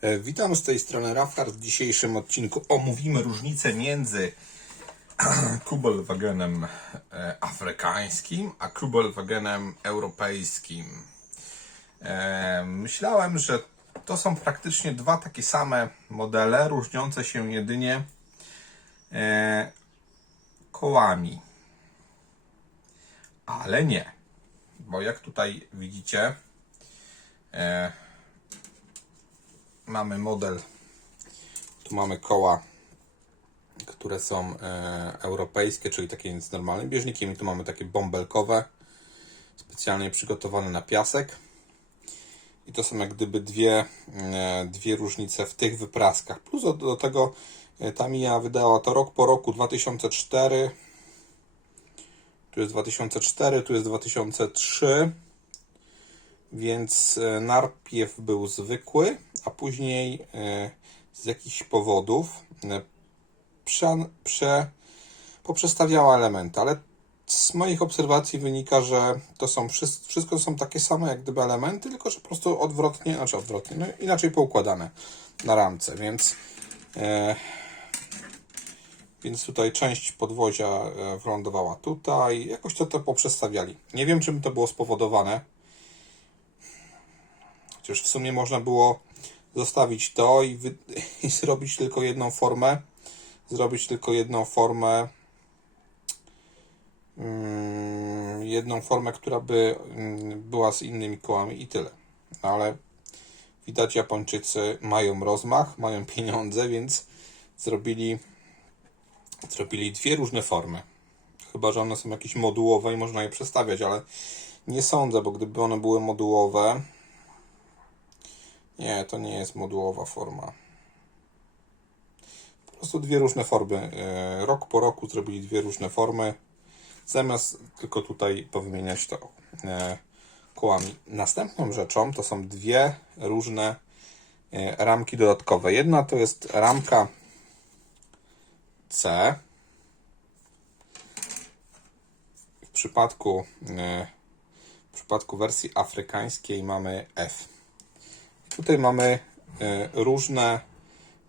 E, Witam z tej strony Rafar. W dzisiejszym odcinku omówimy różnicę między kubelwagenem e, afrykańskim a kubelwagenem europejskim. E, Myślałem, że to są praktycznie dwa takie same modele, różniące się jedynie kołami. Ale nie, bo jak tutaj widzicie, mamy model. Tu mamy koła, które są e, europejskie, czyli takie z normalnym bieżnikiem. I tu mamy takie bąbelkowe, specjalnie przygotowane na piasek. I to są jak gdyby dwie, e, dwie różnice w tych wypraskach. Plus do, do tego e, ta Mia wydała to rok po roku 2004. Tu jest 2004, tu jest 2003 więc e, najpierw był zwykły, a później e, z jakichś powodów e, prze, prze, poprzestawiała elementy, ale z moich obserwacji wynika, że to są wszystko, wszystko są takie same jak gdyby elementy, tylko że po prostu odwrotnie, znaczy odwrotnie, no inaczej poukładane na ramce, więc e, więc tutaj część podwozia wylądowała tutaj, jakoś to, to poprzestawiali. Nie wiem, czym to było spowodowane, Chociaż w sumie można było zostawić to i, i zrobić tylko jedną formę. Zrobić tylko jedną formę. Mm, jedną formę, która by mm, była z innymi kołami i tyle. No ale widać, Japończycy mają rozmach, mają pieniądze, więc zrobili, zrobili dwie różne formy. Chyba, że one są jakieś modułowe i można je przestawiać, ale nie sądzę, bo gdyby one były modułowe, nie, to nie jest modułowa forma. Po prostu dwie różne formy. E, Rok po roku zrobili dwie różne formy. Zamiast tylko tutaj powymieniać to e, kołami. Następną rzeczą to są dwie różne e, ramki dodatkowe. Jedna to jest ramka C. W przypadku, w przypadku wersji afrykańskiej mamy F. Tutaj mamy e, różne,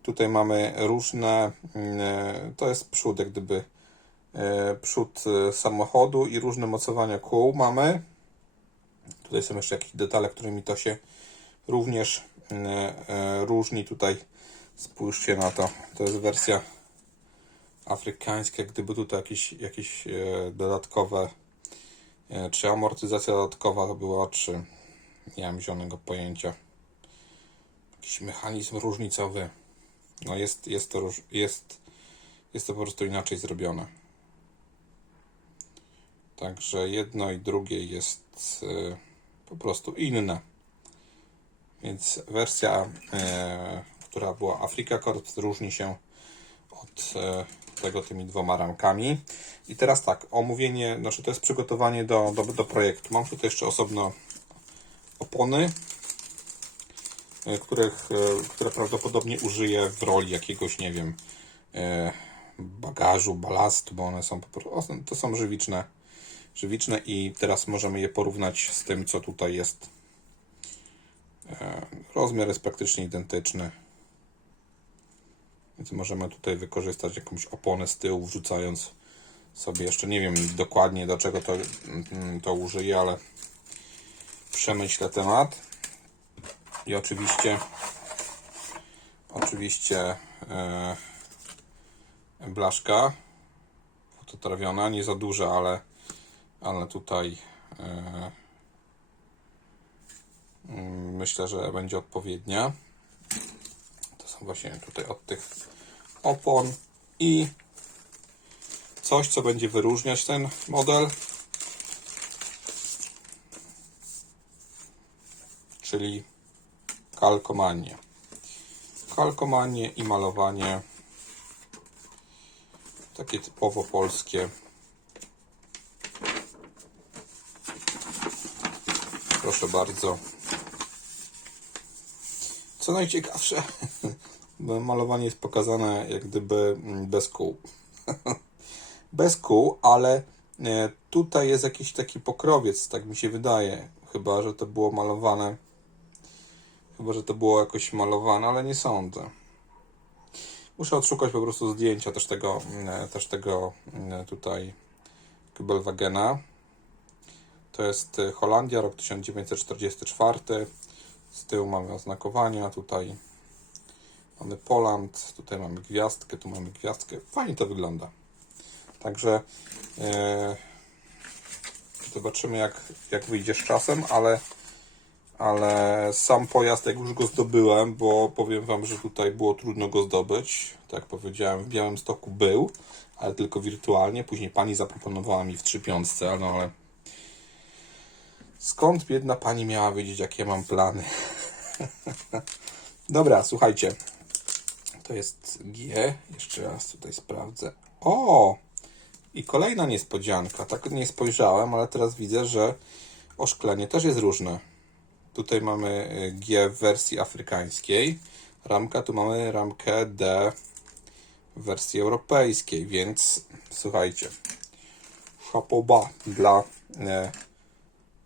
tutaj mamy różne, e, to jest przód, jak gdyby e, przód samochodu i różne mocowania kół mamy. Tutaj są jeszcze jakieś detale, którymi to się również różni. Tutaj spójrzcie na to, to jest wersja afrykańska, gdyby tutaj jakieś, jakieś dodatkowe, czy amortyzacja dodatkowa była, czy nie mam zielonego pojęcia mechanizm różnicowy. No jest, jest, to, jest, jest to po prostu inaczej zrobione. Także jedno i drugie jest e, po prostu inne. Więc wersja, e, która była Africa Corps, różni się od e, tego tymi dwoma ramkami. I teraz tak, omówienie, znaczy to jest przygotowanie do, do, do projektu. Mam tutaj jeszcze osobno opony których, e, które prawdopodobnie użyję w roli jakiegoś, nie wiem, e, bagażu, balastu, bo one są po prostu, to są żywiczne, żywiczne i teraz możemy je porównać z tym, co tutaj jest. E, Rozmiar jest praktycznie identyczny. Więc możemy tutaj wykorzystać jakąś oponę z tyłu, wrzucając sobie jeszcze, nie wiem dokładnie do czego to, mm, to użyję, ale przemyślę temat. I oczywiście, oczywiście e, blaszka fototrawiona, nie za duża, ale, ale tutaj e, mm, myślę, że będzie odpowiednia. To są właśnie tutaj od tych opon i coś, co będzie wyróżniać ten model, czyli kalkomanie. Kalkomanie i malowanie takie typowo polskie. Proszę bardzo. Co najciekawsze, malowanie jest pokazane jak gdyby mm, bez kół. bez kół, ale e, tutaj jest jakiś taki pokrowiec, tak mi się wydaje. Chyba, że to było malowane Chyba, że to było jakoś malowane, ale nie sądzę. Muszę odszukać po prostu zdjęcia też tego, mm, też tego mm, tutaj Kübelwagena. To jest y, Holandia, rok 1944. Z tyłu mamy oznakowania, tutaj mamy Poland, tutaj mamy gwiazdkę, tu mamy gwiazdkę. Fajnie to wygląda. Także e, zobaczymy jak, jak wyjdzie z czasem, ale, ale sam pojazd jak już go zdobyłem, bo powiem Wam, że tutaj było trudno go zdobyć. Tak jak powiedziałem, w Białym Stoku był, ale tylko wirtualnie. Później pani zaproponowała mi w trzy piątce, no ale skąd biedna pani miała wiedzieć, jakie mam plany? Dobra, słuchajcie. To jest G. Jeszcze raz tutaj sprawdzę. O! I kolejna niespodzianka. Tak nie spojrzałem, ale teraz widzę, że oszklenie też jest różne. Tutaj mamy y, G w wersji afrykańskiej. Ramka, tu mamy ramkę D w wersji europejskiej, więc słuchajcie. Chapeau bas dla, e,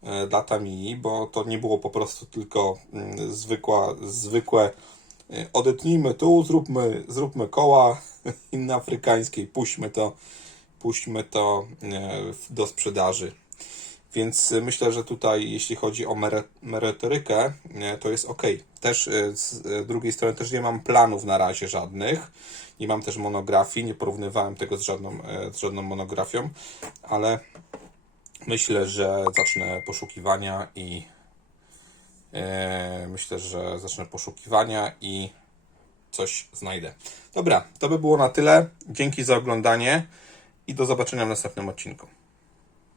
e, dla Tamini, bo to nie było po prostu tylko mm, zwykła, zwykłe e, odetnijmy tu, zróbmy, zróbmy koła inne afrykańskiej, puśćmy to, puśćmy to e, do sprzedaży. Więc y, myślę, że tutaj, jeśli chodzi o merytorykę, to jest ok. Też y, z y, drugiej strony też nie mam planów na razie żadnych. Nie mam też monografii, nie porównywałem tego z żadną, e, z żadną monografią, ale myślę, że zacznę poszukiwania i e, myślę, że zacznę poszukiwania i coś znajdę. Dobra, to by było na tyle. Dzięki za oglądanie i do zobaczenia w następnym odcinku.